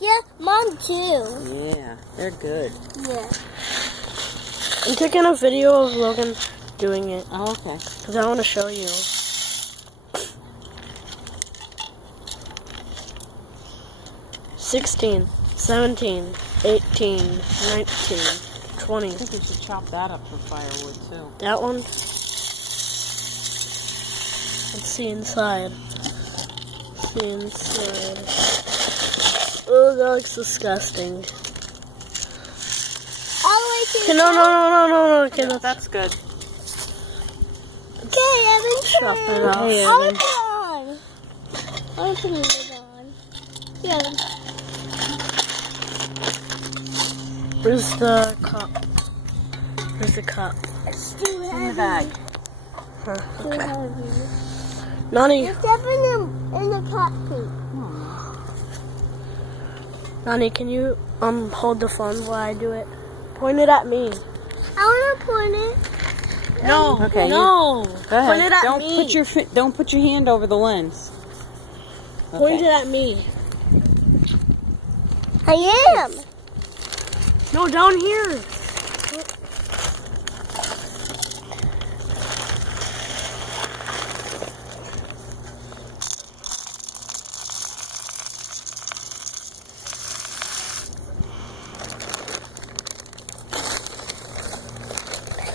Yeah, Mom too. Yeah, they're good. Yeah. I'm taking a video of Logan doing it. Oh, okay. Because I want to show you. 16, 17, 18, 19, 20. I think we should chop that up for firewood too. That one. Let's see inside. See inside. Oh, that looks disgusting. All the way to Okay, no. Okay, Yeah, that's good. Okay, Evan. Chop it off. Hey, I Evan. want to put it on. I want to put it on. Yeah. Where's the cup? Where's the cup? It's too heavy. In the bag. Huh, Too okay. heavy. Nani, It's definitely in the cat food. Nani, can you hold the phone while I do it? Point it at me. I want to point it. No. Okay. No. Go ahead. Point it at don't me. don't put your hand over the lens. Point Okay. it at me. I am. No, down here.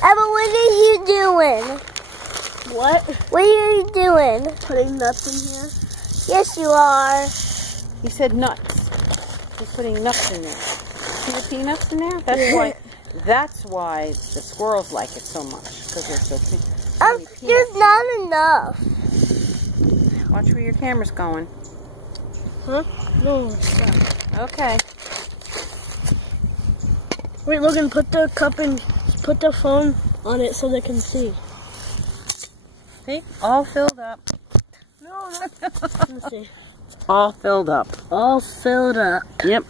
Emma, what are you doing? What? What are you doing? Putting nuts in here? Yes, you are. He said nuts. He's putting nuts in there. See the peanuts in there? That's why the squirrels like it so much, because they're so many peanuts. There's not enough. Watch where your camera's going. Huh? No, it's not. Okay. Wait, Logan, put the cup in. Put the phone on it so they can see. See? All filled up. No, let me see. All filled up. All filled up. Yep.